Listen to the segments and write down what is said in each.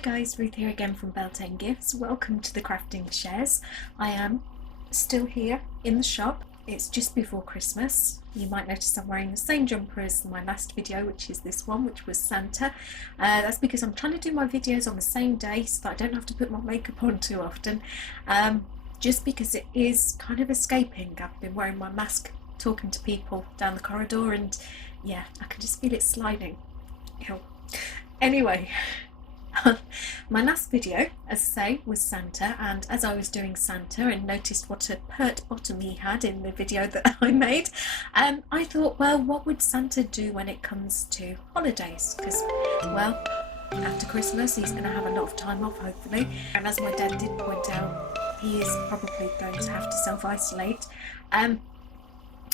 guys, Ruth here again from Beltane Gifts. Welcome to the crafting shares. I am still here in the shop. It's just before Christmas. You might notice I'm wearing the same jumper as my last video, which is this one, which was Santa. That's because I'm trying to do my videos on the same day so that I don't have to put my makeup on too often. Just because it is kind of escaping. I've been wearing my mask talking to people down the corridor and yeah, I can just feel it sliding. Ew. Anyway, my last video, as I say, was Santa, and as I was doing Santa and noticed what a pert bottom he had in the video that I made, I thought, well, what would Santa do when it comes to holidays? Because, well, after Christmas he's going to have a lot of time off, hopefully, and as my dad did point out, he is probably going to have to self-isolate.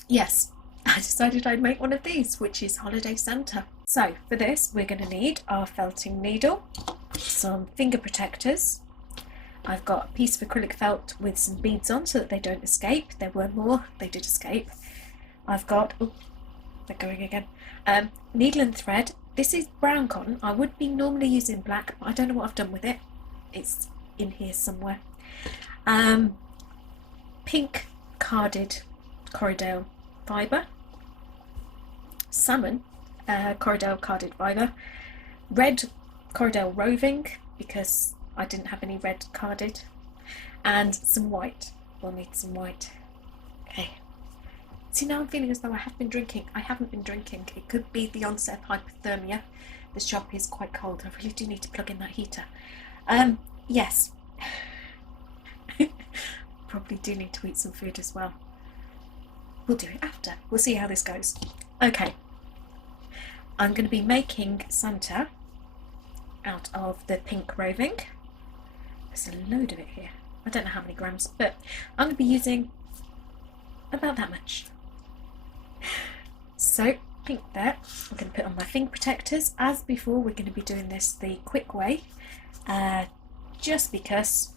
Yes, I decided I'd make one of these, which is Holiday Santa. So for this we're going to need our felting needle, some finger protectors. I've got a piece of acrylic felt with some beads on so that they don't escape. There were more, they did escape. I've got, oh, they're going again, needle and thread. This is brown cotton. I would be normally using black, but I don't know what I've done with it. It's in here somewhere. Pink carded Corriedale fibre, salmon Corriedale carded fibre, red Corriedale roving because I didn't have any red carded, and some white. We'll need some white. Okay. See, now I'm feeling as though I have been drinking. I haven't been drinking. It could be the onset of hypothermia. The shop is quite cold. I really do need to plug in that heater. Yes. Probably do need to eat some food as well. We'll do it after. We'll see how this goes. Okay. I'm going to be making Santa out of the pink roving. There's a load of it here. I don't know how many grams, but I'm going to be using about that much. So, pink there. I'm going to put on my finger protectors. As before, we're going to be doing this the quick way, just because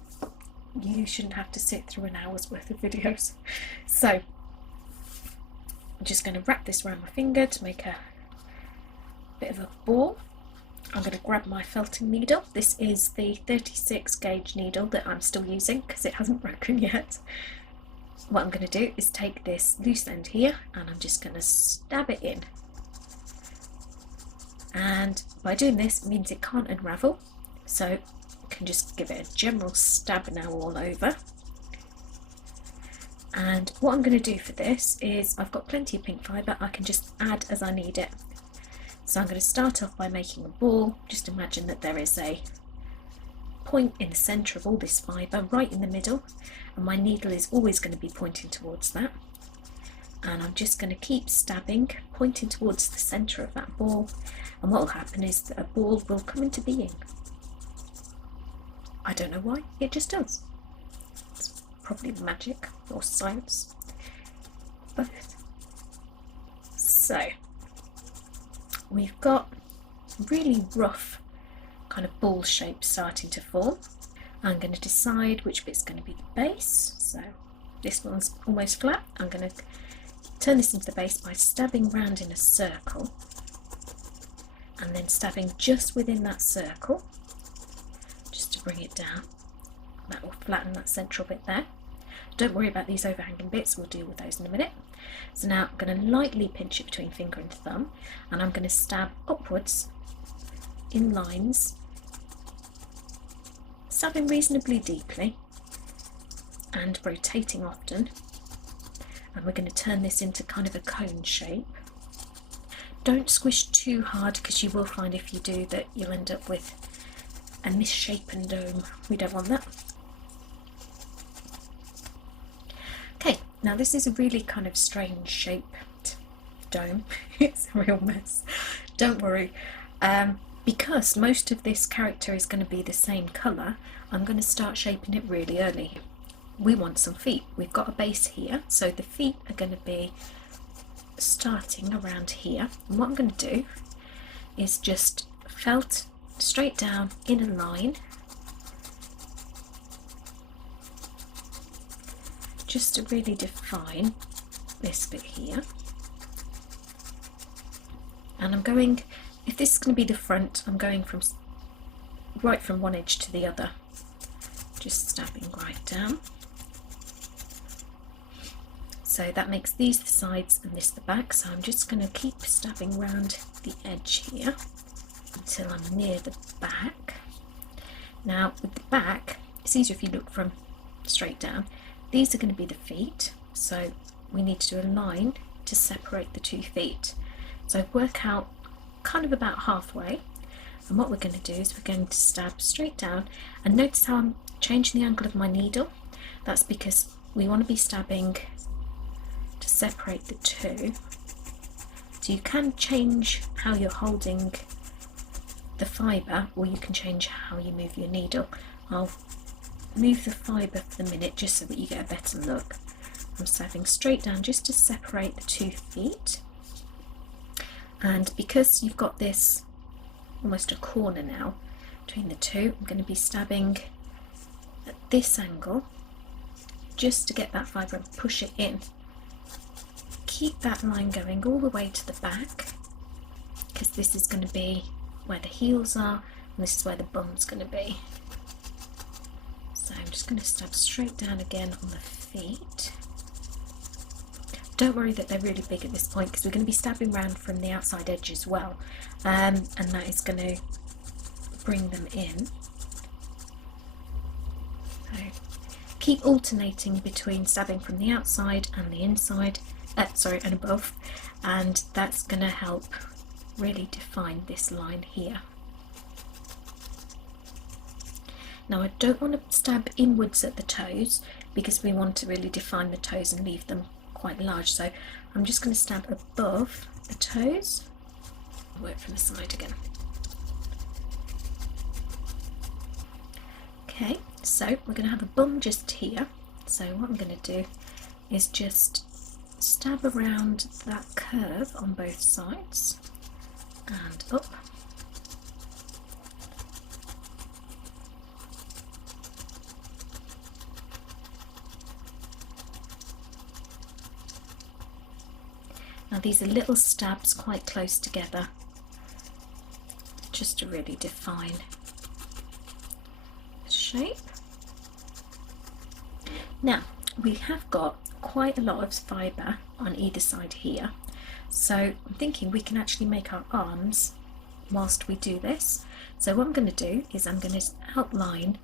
you shouldn't have to sit through an hour's worth of videos. So, I'm just going to wrap this around my finger to make a bit of a ball. I'm going to grab my felting needle. This is the 36 gauge needle that I'm still using because it hasn't broken yet. What I'm going to do is take this loose end here and I'm just going to stab it in. And by doing this, it means it can't unravel. So I can just give it a general stab now all over. And what I'm going to do for this is, I've got plenty of pink fibre, I can just add as I need it. So I'm going to start off by making a ball. Just imagine that there is a point in the centre of all this fibre, right in the middle, and my needle is always going to be pointing towards that. And I'm just going to keep stabbing, pointing towards the centre of that ball, and what will happen is that a ball will come into being. I don't know why, it just does. It's probably magic or science, both. So we've got really rough kind of ball shape starting to form. I'm going to decide which bit's going to be the base. So this one's almost flat. I'm going to turn this into the base by stabbing round in a circle and then stabbing just within that circle just to bring it down. That will flatten that central bit there. Don't worry about these overhanging bits, we'll deal with those in a minute. So now I'm going to lightly pinch it between finger and thumb, and I'm going to stab upwards in lines, stabbing reasonably deeply and rotating often. And we're going to turn this into kind of a cone shape. Don't squish too hard because you will find if you do that you'll end up with a misshapen dome. We don't want that. Okay, now this is a really kind of strange shaped dome. It's a real mess. Don't worry. Because most of this character is going to be the same colour, I'm going to start shaping it really early. We want some feet. We've got a base here, so the feet are going to be starting around here. And what I'm going to do is just felt straight down in a line, just to really define this bit here. And I'm going, if this is going to be the front, I'm going from right from one edge to the other, just stabbing right down. So that makes these the sides and this the back, so I'm just going to keep stabbing round the edge here until I'm near the back. Now with the back, it's easier if you look from straight down. These are going to be the feet, so we need to do a line to separate the 2 feet. So work out kind of about halfway, and what we're going to do is we're going to stab straight down, and notice how I'm changing the angle of my needle. That's because we want to be stabbing to separate the 2. So you can change how you're holding the fibre, or you can change how you move your needle. I'll move the fibre for the minute just so that you get a better look. I'm stabbing straight down just to separate the 2 feet, and because you've got this almost a corner now between the 2, I'm going to be stabbing at this angle just to get that fibre and push it in. Keep that line going all the way to the back, because this is going to be where the heels are and this is where the bum's going to be. So I'm just going to stab straight down again on the feet. Don't worry that they're really big at this point, because we're going to be stabbing round from the outside edge as well, and that is going to bring them in. So keep alternating between stabbing from the outside and the inside, and above, and that's going to help really define this line here. Now I don't want to stab inwards at the toes, because we want to really define the toes and leave them quite large, so I'm just going to stab above the toes. Work from the side again. Okay, so we're going to have a bum just here, so what I'm going to do is just stab around that curve on both sides and up. Now these are little stabs quite close together, just to really define the shape. Now we have got quite a lot of fibre on either side here, so I'm thinking we can actually make our arms whilst we do this. So what I'm going to do is I'm going to outline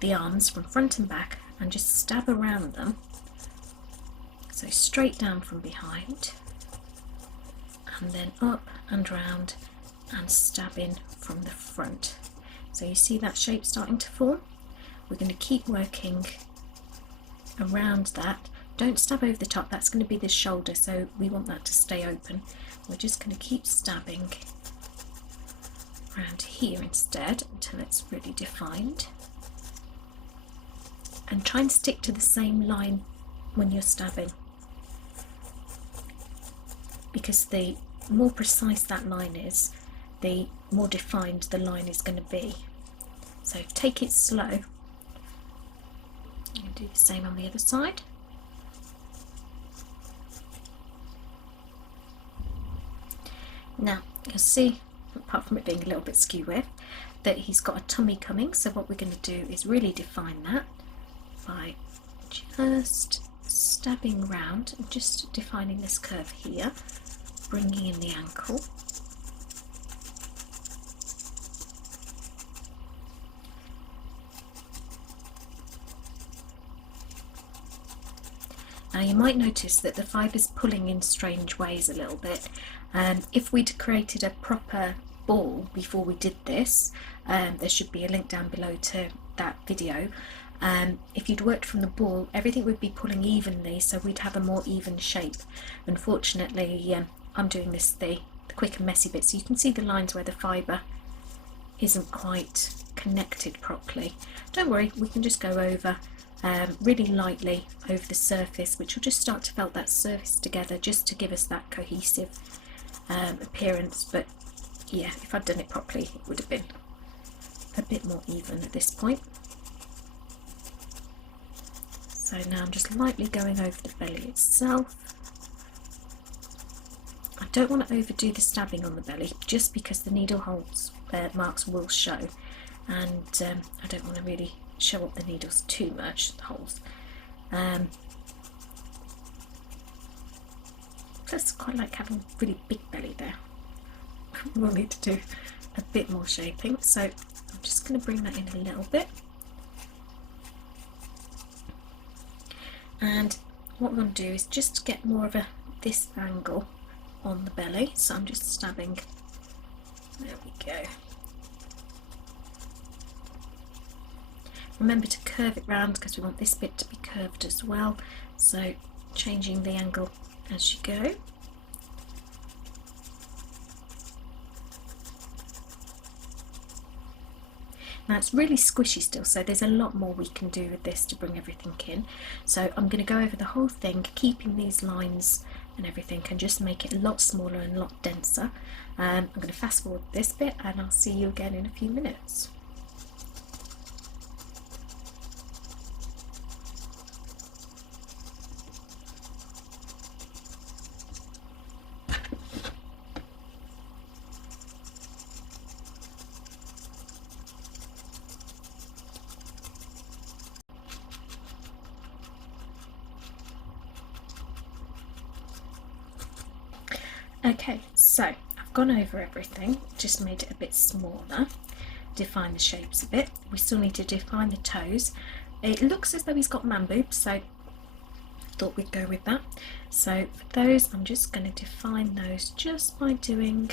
the arms from front and back and just stab around them, so straight down from behind and then up and round and stabbing from the front. So you see that shape starting to form? We're going to keep working around that. Don't stab over the top, that's going to be the shoulder, so we want that to stay open. We're just going to keep stabbing around here instead until it's really defined. And try and stick to the same line when you're stabbing, because the more precise that line is, the more defined the line is going to be. So take it slow. And do the same on the other side. Now you'll see, apart from it being a little bit skew with, that he's got a tummy coming, so what we're going to do is really define that by just stabbing round and just defining this curve here, bringing in the ankle. Now you might notice that the fibre's pulling in strange ways a little bit. If we'd created a proper ball before we did this, there should be a link down below to that video. If you'd worked from the ball, everything would be pulling evenly, so we'd have a more even shape. Unfortunately, I'm doing this the quick and messy bit, so you can see the lines where the fibre isn't quite connected properly. Don't worry, we can just go over really lightly over the surface, which will just start to felt that surface together just to give us that cohesive appearance. But yeah, if I'd done it properly, it would have been a bit more even at this point. So now I'm just lightly going over the belly itself. I don't want to overdo the stabbing on the belly, just because the needle holes marks will show. and I don't want to really show up the needles too much, the holes. Plus I quite like having a really big belly there. We'll need to do a bit more shaping, so I'm just going to bring that in a little bit. And what we're going to do is just get more of this angle on the belly, so I'm just stabbing. There we go. Remember to curve it round because we want this bit to be curved as well, so changing the angle as you go. Now it's really squishy still, so there's a lot more we can do with this to bring everything in. So I'm going to go over the whole thing, keeping these lines and everything, and just make it a lot smaller and a lot denser. I'm going to fast forward this bit and I'll see you again in a few minutes. Okay, so I've gone over everything, just made it a bit smaller, define the shapes a bit. We still need to define the toes. It looks as though he's got man boobs, so I thought we'd go with that. So for those, I'm just going to define those just by doing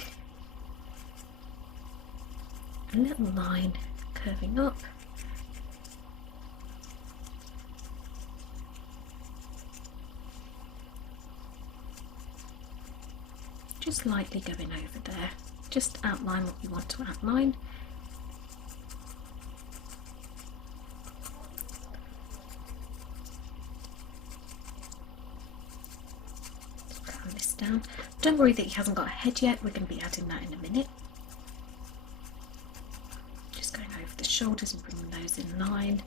a little line curving up. Just lightly going over there, just outline what you want to outline. Calm this down. Don't worry that he hasn't got a head yet, we're going to be adding that in a minute. Just going over the shoulders and bringing those in line.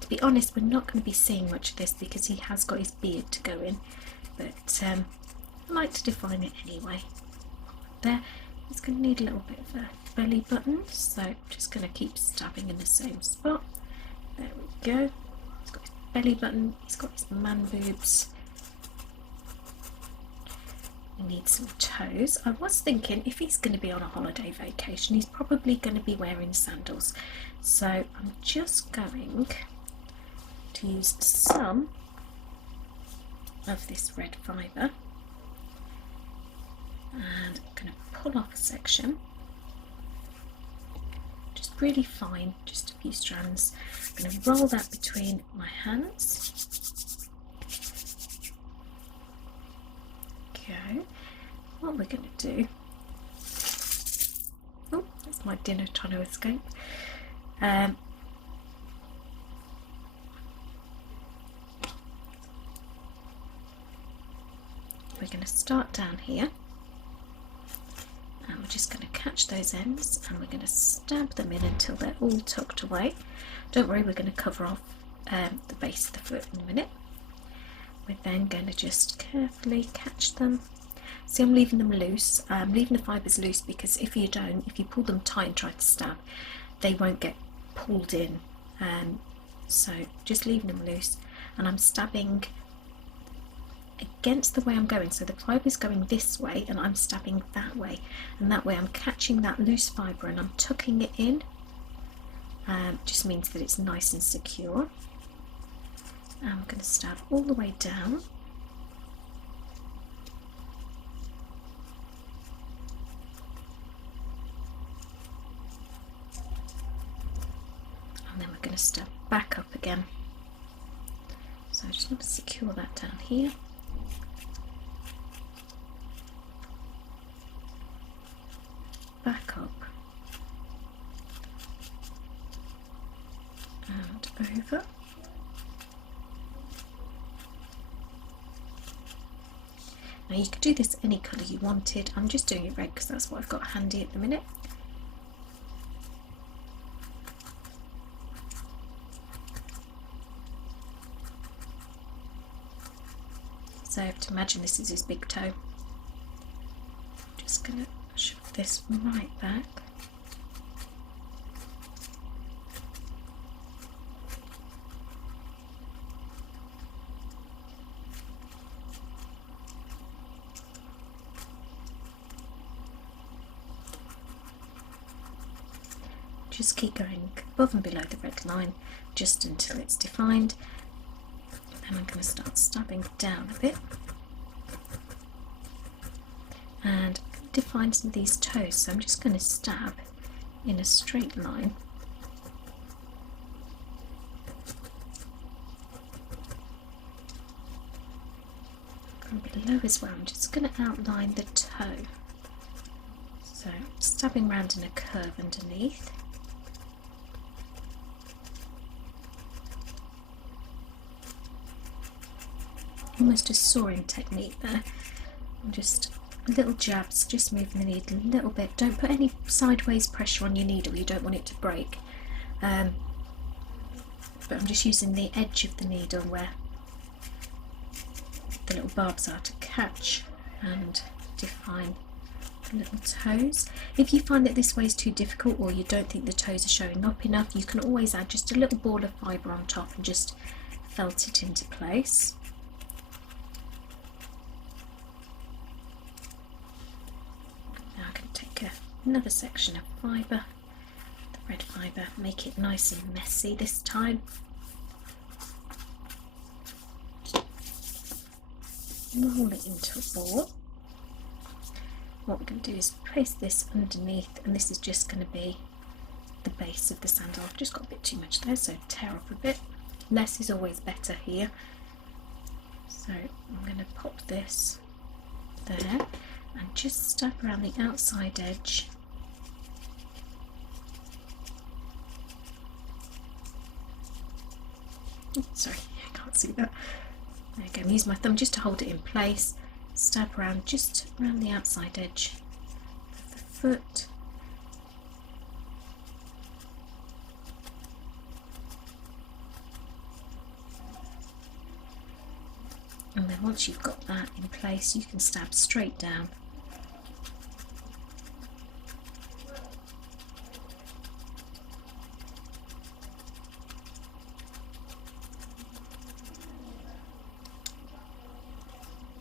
To be honest, we're not going to be seeing much of this because he has got his beard to go in. But I like to define it anyway. There, he's going to need a little bit of a belly button, so I'm just going to keep stabbing in the same spot. There we go. He's got his belly button, he's got his man boobs. He needs some toes. I was thinking if he's going to be on a holiday vacation, he's probably going to be wearing sandals. So I'm just going to use some of this red fibre and I'm going to pull off a section, just really fine, just a few strands. I'm going to roll that between my hands. Okay, what we're going to do, oh, that's my dinner trying to escape. We're going to start down here and we're just going to catch those ends and we're going to stab them in until they're all tucked away. Don't worry, we're going to cover off the base of the foot in a minute. We're then going to just carefully catch them. See, I'm leaving them loose. I'm leaving the fibres loose because if you pull them tight and try to stab, they won't get pulled in. So just leaving them loose, and I'm stabbing against the way I'm going, so the fibre is going this way and I'm stabbing that way, and that way I'm catching that loose fibre and I'm tucking it in. Just means that it's nice and secure. And I'm going to stab all the way down. And then we're going to stab back up again. So I just want to secure that down here. Back up and over. Now you could do this any colour you wanted. I'm just doing it red because that's what I've got handy at the minute. So I have to imagine this is his big toe. Just going to shove this right back. just keep going above and below the red line just until it's defined. Then I'm going to start stabbing down a bit and define some of these toes, so I'm just going to stab in a straight line. And below as well, I'm just going to outline the toe. So stabbing round in a curve underneath. Almost a sawing technique there. And just little jabs, just moving the needle a little bit. Don't put any sideways pressure on your needle, you don't want it to break. But I'm just using the edge of the needle where the little barbs are to catch and define the little toes. If you find that this way is too difficult or you don't think the toes are showing up enough, you can always add just a little ball of fibre on top and just felt it into place. Now I can take another section of fibre, the red fibre, make it nice and messy this time. Roll it into a ball. What we're going to do is place this underneath, and this is just going to be the base of the sandal. I've just got a bit too much there, so tear off a bit. Less is always better here. So I'm going to pop this there and just stab around the outside edge. Sorry, I can't see that. There you go, use my thumb just to hold it in place. Stab around just around the outside edge of the foot. And then once you've got that in place, you can stab straight down.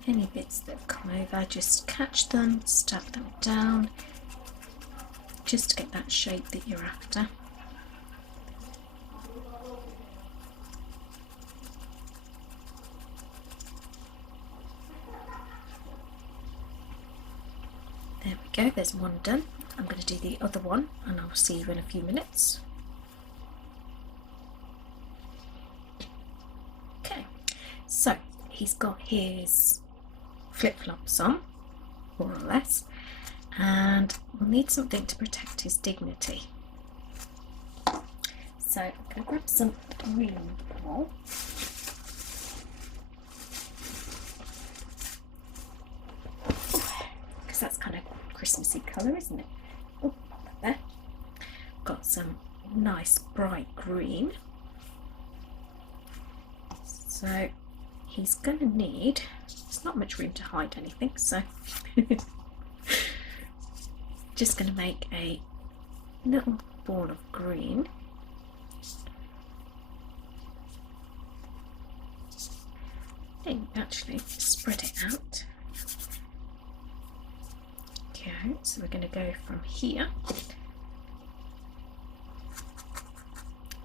Any bits that have come over, just catch them, stab them down, just to get that shape that you're after. There we go, there's one done. I'm going to do the other one and I'll see you in a few minutes. Okay, so he's got his flip-flops on, more or less, and we'll need something to protect his dignity. So I'm going to grab some green wool. Because that's kind of Christmassy colour, isn't it? Oh, pop that there. Got some nice bright green. So he's going to need, there's not much room to hide anything, so just going to make a little ball of green. And actually spread it out. Okay, so we're going to go from here,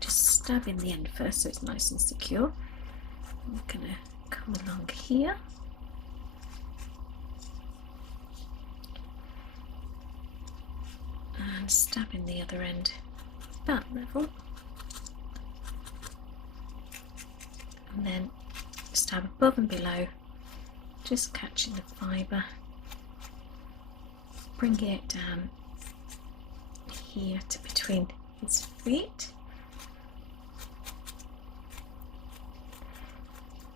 just stab in the end first so it's nice and secure. I'm going to come along here and stab in the other end about level, and then stab above and below, just catching the fibre, bringing it down here to between his feet.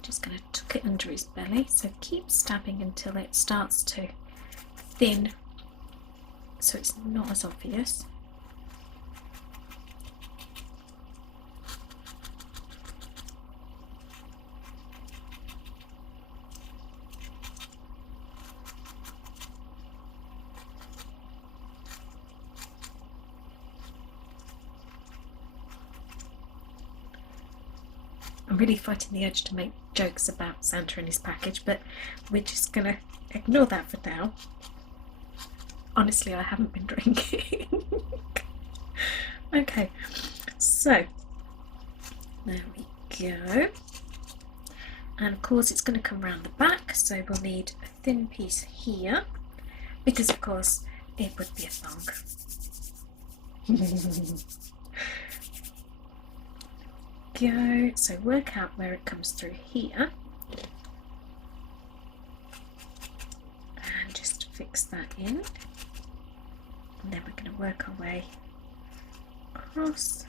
Just going to tuck it under his belly, so keep stabbing until it starts to thin so it's not as obvious. I'm really fighting the urge to make jokes about Santa and his package, but we're just going to ignore that for now. Honestly, I haven't been drinking. Okay, so there we go. And of course it's going to come round the back, so we'll need a thin piece here, because of course it would be a thong. Go, so work out where it comes through here, and just fix that in, and then we're going to work our way across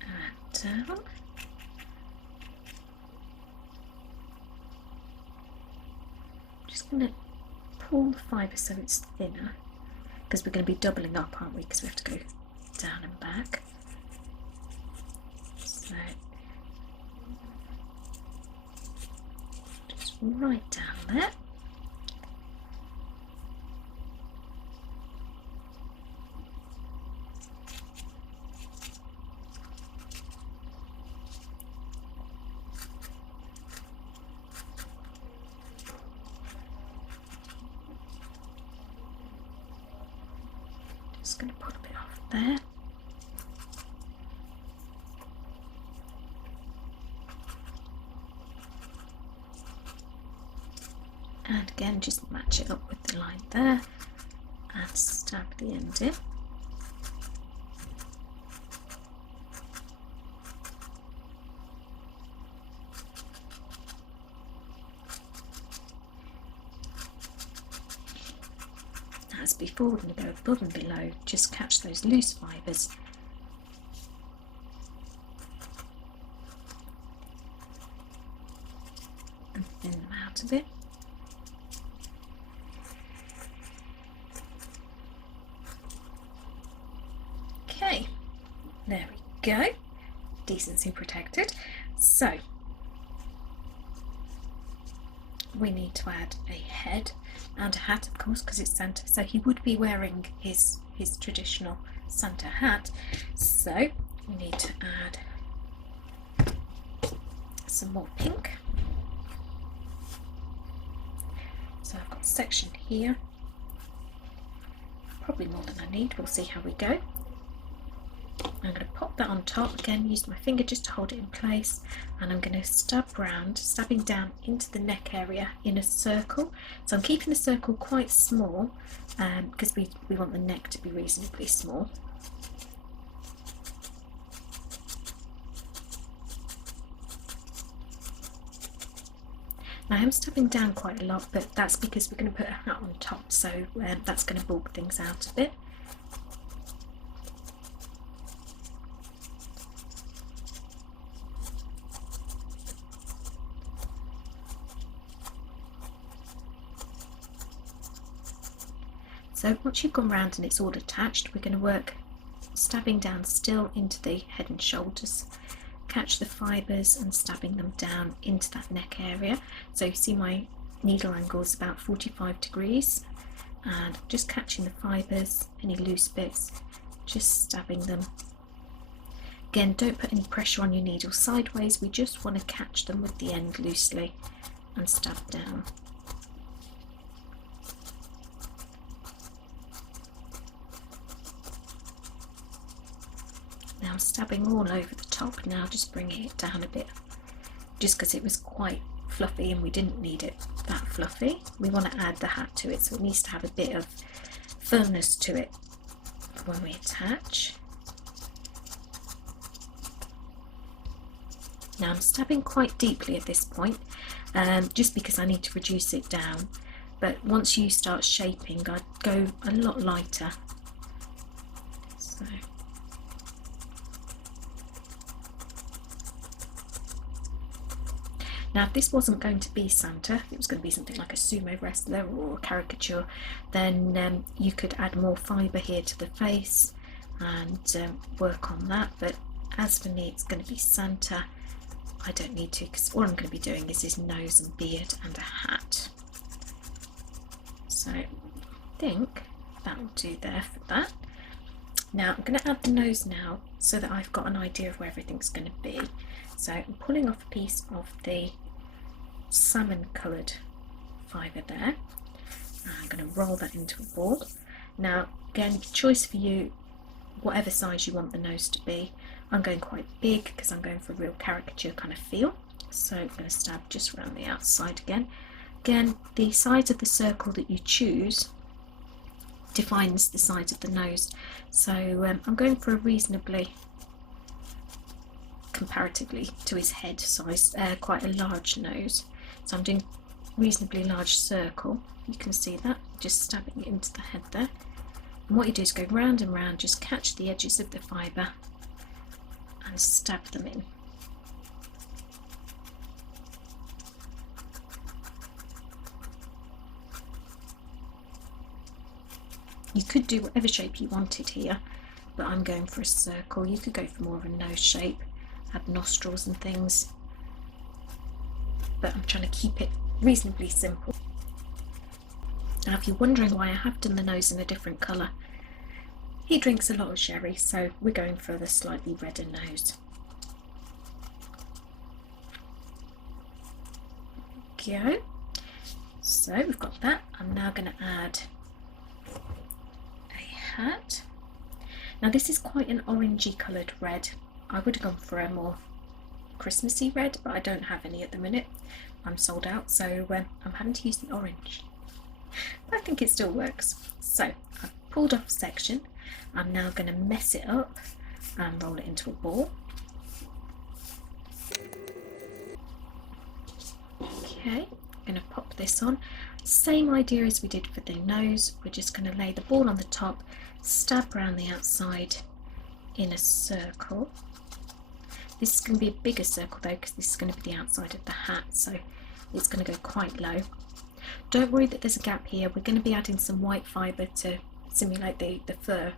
and down. Just going to pull the fibre so it's thinner, because we're going to be doubling up, aren't we, because we have to go down and back. So just right down there. Just going to put a bit off there. And again, just match it up with the line there and stab the end in. As before, we're going to go above and below, just catch those loose fibres. And thin them out a bit. Okay, there we go, decency protected. So we need to add a head and a hat, of course, because it's Santa, so he would be wearing his traditional Santa hat. So we need to add some more pink. So I've got a section here, probably more than I need, we'll see how we go. I'm going to pop that on top, again use my finger just to hold it in place, and I'm going to stab round, stabbing down into the neck area in a circle. So I'm keeping the circle quite small because we want the neck to be reasonably small. Now I am stabbing down quite a lot, but that's because we're going to put a hat on top, so that's going to bulk things out a bit. So once you've gone round and it's all attached, we're going to work stabbing down still into the head and shoulders, catch the fibres and stabbing them down into that neck area. So you see my needle angle is about 45 degrees, and just catching the fibres, any loose bits, just stabbing them. Again, don't put any pressure on your needle sideways, we just want to catch them with the end loosely and stab down. Now I'm stabbing all over the top now, just bringing it down a bit, just because it was quite fluffy and we didn't need it that fluffy. We want to add the hat to it, so it needs to have a bit of firmness to it when we attach. Now I'm stabbing quite deeply at this point, just because I need to reduce it down, but once you start shaping I'd go a lot lighter. So now if this wasn't going to be Santa, if it was going to be something like a sumo wrestler or a caricature, then you could add more fibre here to the face and work on that, but as for me it's going to be Santa. I don't need to, because all I'm going to be doing is his nose and beard and a hat. So I think that will do there for that. Now I'm going to add the nose now so that I've got an idea of where everything's going to be. So I'm pulling off a piece of the salmon coloured fibre there. I'm going to roll that into a ball, Now again, choice for you, whatever size you want the nose to be. I'm going quite big because I'm going for a real caricature kind of feel. So I'm going to stab just around the outside again. Again, the size of the circle that you choose defines the size of the nose. So I'm going for a reasonably, comparatively to his head size, quite a large nose. So I'm doing reasonably large circle. You can see that, just stabbing it into the head there. And what you do is go round and round, just catch the edges of the fibre and stab them in. You could do whatever shape you wanted here, but I'm going for a circle. You could go for more of a nose shape, add nostrils and things, but I'm trying to keep it reasonably simple. Now if you're wondering why I have done the nose in a different colour, he drinks a lot of sherry, so we're going for the slightly redder nose. Go. So we've got that. I'm now going to add a hat. Now this is quite an orangey coloured red. I would have gone for a more Christmassy red, but I don't have any at the minute. I'm sold out, so I'm having to use the orange. But I think it still works. So I've pulled off a section. I'm now going to mess it up and roll it into a ball. Okay, I'm going to pop this on. Same idea as we did for the nose. We're just going to lay the ball on the top, stab around the outside in a circle. This is going to be a bigger circle though, because this is going to be the outside of the hat, so it's going to go quite low. Don't worry that there's a gap here. We're going to be adding some white fibre to simulate the fur.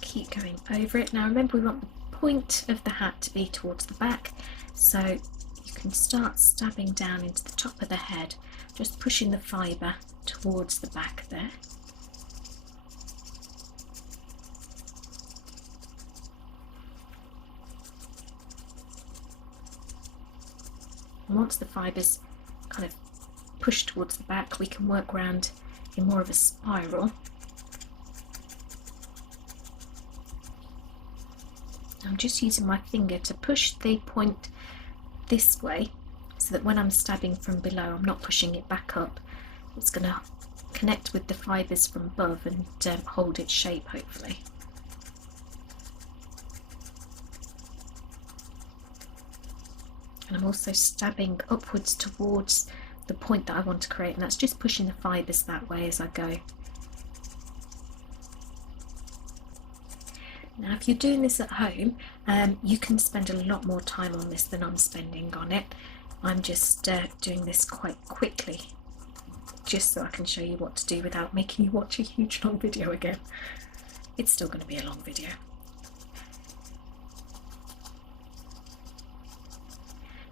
Keep going over it. Now remember, we want the point of the hat to be towards the back, so you can start stabbing down into the top of the head, just pushing the fibre towards the back there. And once the fibres kind of push towards the back, we can work round in more of a spiral. I'm just using my finger to push the point this way, so that when I'm stabbing from below, I'm not pushing it back up. It's going to connect with the fibres from above and hold its shape, hopefully. And I'm also stabbing upwards towards the point that I want to create, and that's just pushing the fibres that way as I go. Now if you're doing this at home, you can spend a lot more time on this than I'm spending on it. I'm just doing this quite quickly, just so I can show you what to do without making you watch a huge long video again. It's still going to be a long video.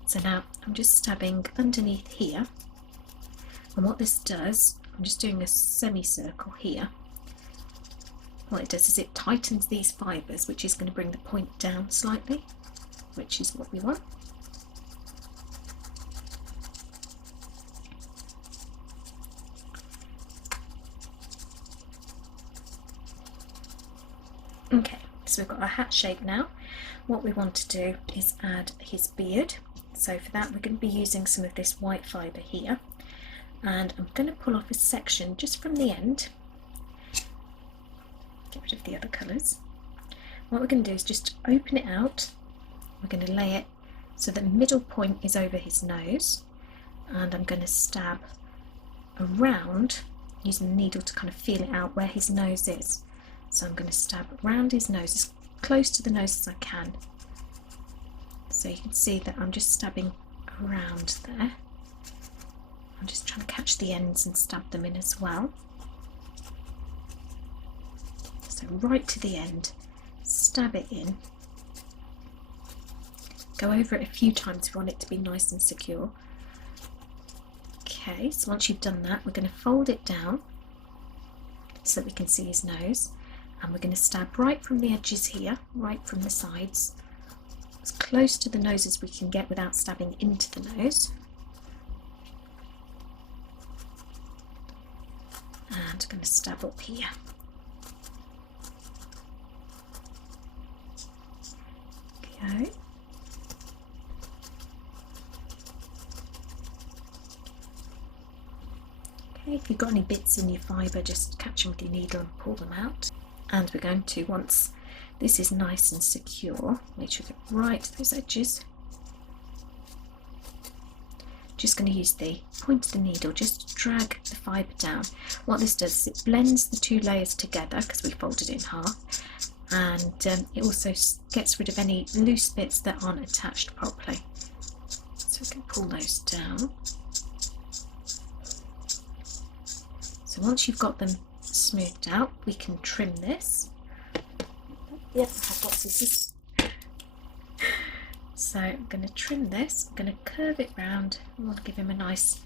So now I'm just stabbing underneath here, and what this does, I'm just doing a semicircle here. What it does is it tightens these fibres, which is going to bring the point down slightly, which is what we want. Okay, so we've got our hat shape now. What we want to do is add his beard. So for that we're going to be using some of this white fibre here, and I'm going to pull off a section just from the end. Get rid of the other colours. What we're going to do is just open it out. We're going to lay it so the middle point is over his nose, and I'm going to stab around using the needle to kind of feel it out where his nose is. So I'm going to stab around his nose as close to the nose as I can. So you can see that I'm just stabbing around there. I'm just trying to catch the ends and stab them in as well. So right to the end, stab it in. Go over it a few times if you want it to be nice and secure. Okay, so once you've done that, we're going to fold it down so that we can see his nose, and we're going to stab right from the edges here, right from the sides, as close to the nose as we can get without stabbing into the nose. going to stab up here. Okay. Okay, if you've got any bits in your fibre, just catch them with your needle and pull them out. And we're going to, once this is nice and secure, make sure you get right to those edges. Just going to use the point of the needle, just drag the fibre down. What this does is it blends the two layers together because we folded it in half, and it also gets rid of any loose bits that aren't attached properly. So we can pull those down. So once you've got them smoothed out, we can trim this. Yep, I've got scissors. So I'm going to trim this, I'm going to curve it round. I want to give him a nice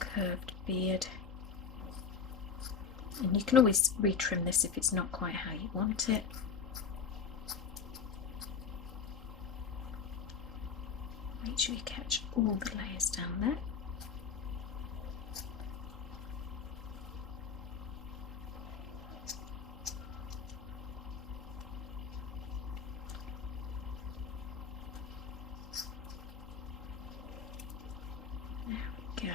curved beard. And you can always retrim this if it's not quite how you want it. Make sure you catch all the layers down there. Go.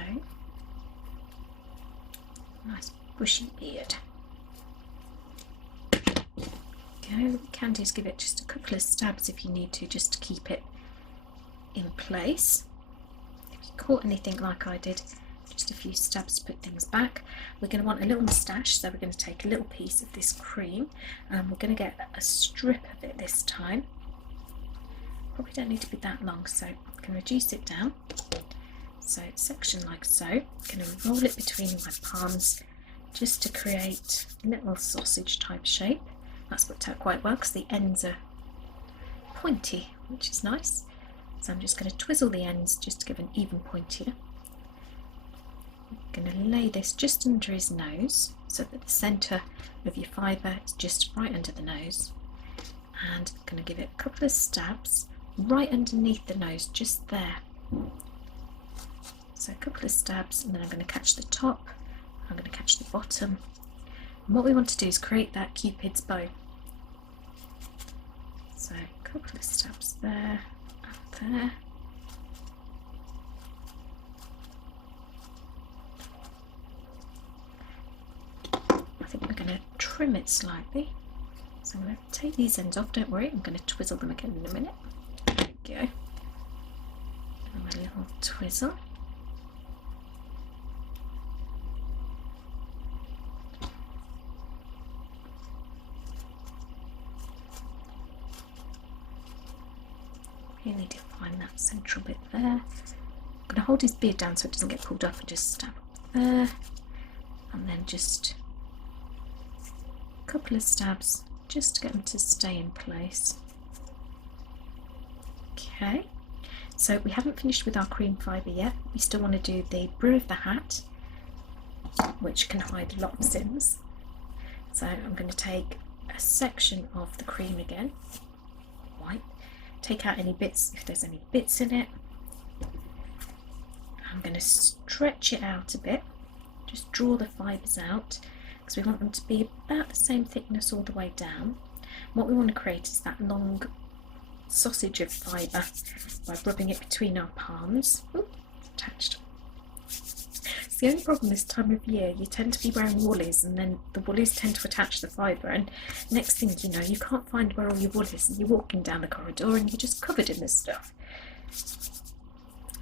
Nice bushy beard. Okay, what you can do is give it just a couple of stabs if you need to, just to keep it in place. If you caught anything like I did, just a few stabs to put things back. We're going to want a little moustache, so we're going to take a little piece of this cream and we're going to get a strip of it this time. Probably don't need to be that long, so I can reduce it down. So section like so. I'm going to roll it between my palms just to create a little sausage type shape. That's worked out quite well because the ends are pointy, which is nice. So I'm just going to twizzle the ends just to give an even point here. I'm going to lay this just under his nose so that the centre of your fibre is just right under the nose. And I'm going to give it a couple of stabs right underneath the nose, just there. So a couple of stabs, and then I'm going to catch the top, I'm going to catch the bottom. And what we want to do is create that Cupid's bow. So a couple of stabs there, and there. I think we're going to trim it slightly. So I'm going to take these ends off, don't worry, I'm going to twizzle them again in a minute. There we go. And a little twizzle. Really define that central bit there. I'm going to hold his beard down so it doesn't get pulled off and just stab up there, and then just a couple of stabs just to get them to stay in place. Okay, so we haven't finished with our cream fibre yet. We still want to do the brim of the hat, which can hide a lot of sins. So I'm going to take a section of the cream again, white. Take out any bits, if there's any bits in it. I'm going to stretch it out a bit, just draw the fibres out because we want them to be about the same thickness all the way down. What we want to create is that long sausage of fibre by rubbing it between our palms. Ooh, attached. It's the only problem this time of year, you tend to be wearing woolies and then the woolies tend to attach the fibre, and next thing you know you can't find where all your wool is and you're walking down the corridor and you're just covered in this stuff.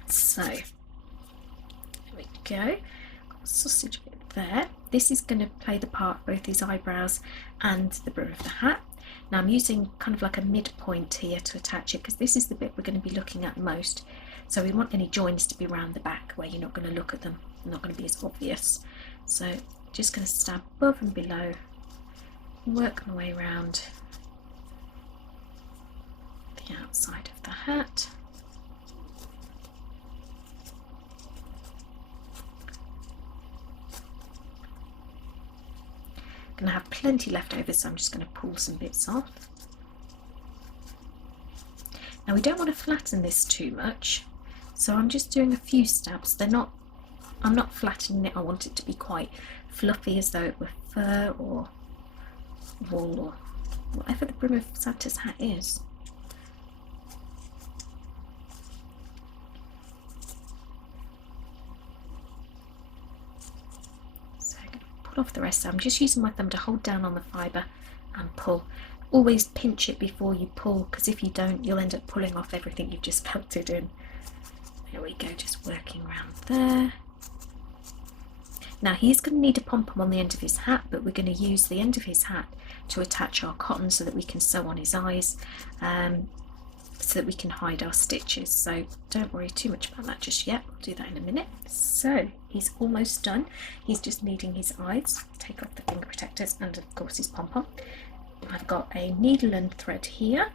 So there we go, got a sausage bit there. This is going to play the part of both his eyebrows and the brim of the hat. Now I'm using kind of like a midpoint here to attach it because this is the bit we're going to be looking at most. So we want any joins to be around the back where you're not going to look at them, they're not going to be as obvious. So just going to stab above and below, work my way around the outside of the hat. I'm going to have plenty left over, so I'm just going to pull some bits off. Now we don't want to flatten this too much, so I'm just doing a few stabs. I'm not flattening it, I want it to be quite fluffy as though it were fur or wool or whatever the brim of Santa's hat is. So I'm going to pull off the rest. So I'm just using my thumb to hold down on the fibre and pull. Always pinch it before you pull, because if you don't, you'll end up pulling off everything you've just felted in. There we go, just working around there. Now he's going to need a pom-pom on the end of his hat, but we're going to use the end of his hat to attach our cotton so that we can sew on his eyes, so that we can hide our stitches. So don't worry too much about that just yet, we'll do that in a minute. So he's almost done, he's just needing his eyes. Take off the finger protectors and of course his pom-pom. I've got a needle and thread here.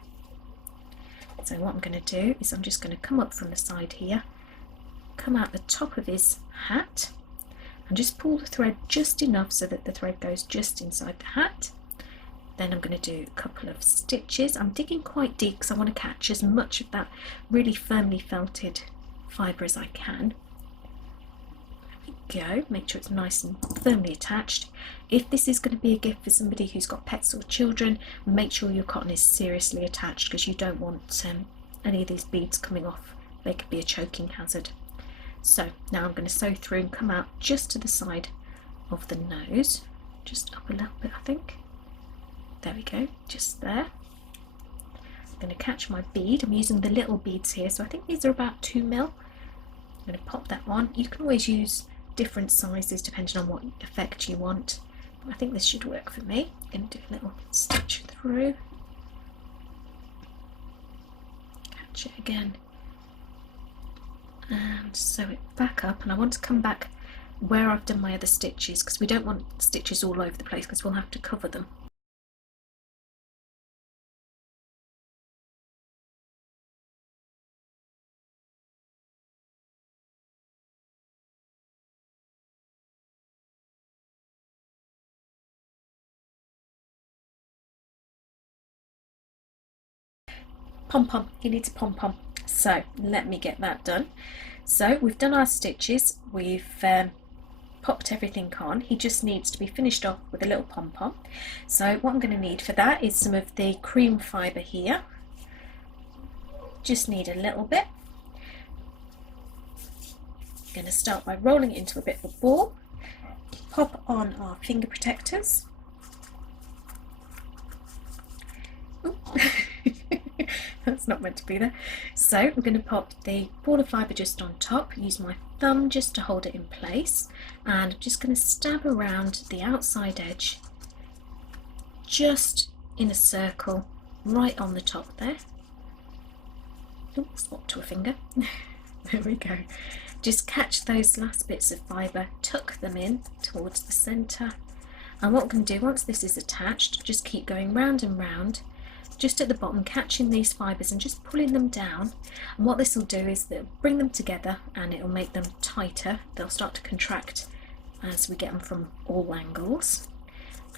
So what I'm going to do is I'm just going to come up from the side here, come out the top of his hat, and just pull the thread just enough so that the thread goes just inside the hat. Then I'm going to do a couple of stitches. I'm digging quite deep because I want to catch as much of that really firmly felted fibre as I can. There we go, make sure it's nice and firmly attached. If this is going to be a gift for somebody who's got pets or children, make sure your cotton is seriously attached, because you don't want any of these beads coming off. They could be a choking hazard. So now I'm going to sew through and come out just to the side of the nose, just up a little bit I think. There we go, just there. I'm going to catch my bead. I'm using the little beads here, so I think these are about 2 mil. I'm going to pop that on. You can always use different sizes depending on what effect you want, but I think this should work for me. I'm going to do a little stitch through, catch it again, and sew it back up. And I want to come back where I've done my other stitches, because we don't want stitches all over the place, because we'll have to cover them. Pom-pom, he needs a pom-pom. So let me get that done. So we've done our stitches, we've popped everything on. He just needs to be finished off with a little pom-pom. So what I'm going to need for that is some of the cream fibre here. Just need a little bit. I'm going to start by rolling it into a bit of a ball. Pop on our finger protectors. That's not meant to be there. So I'm going to pop the ball of fibre just on top, use my thumb just to hold it in place, and I'm just going to stab around the outside edge just in a circle right on the top there. Oh, swap to a finger. There we go. Just catch those last bits of fibre, tuck them in towards the centre, and what I'm going to do once this is attached, just keep going round and round just at the bottom, catching these fibres and just pulling them down. And what this will do is that bring them together and it will make them tighter. They'll start to contract as we get them from all angles,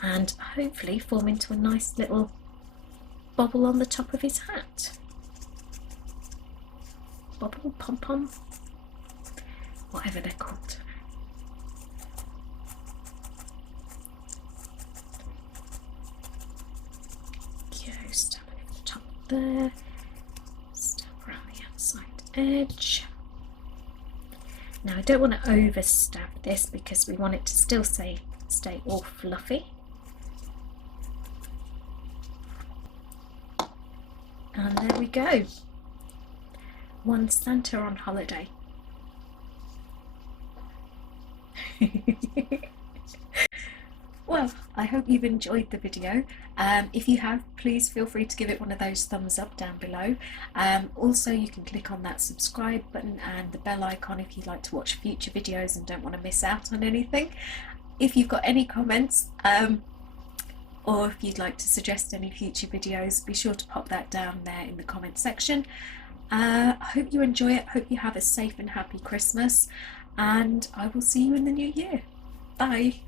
and hopefully form into a nice little bobble on the top of his hat. Bobble, pom-pom, whatever they're called. Stab over the top there, stab around the outside edge. Now I don't want to over stab this because we want it to still stay all fluffy. And there we go. One Santa on holiday. Well, I hope you've enjoyed the video. If you have, please feel free to give it one of those thumbs up down below. Also, you can click on that subscribe button and the bell icon if you'd like to watch future videos and don't want to miss out on anything. If you've got any comments or if you'd like to suggest any future videos, be sure to pop that down there in the comment section. I hope you enjoy it, hope you have a safe and happy Christmas, and I will see you in the new year. Bye!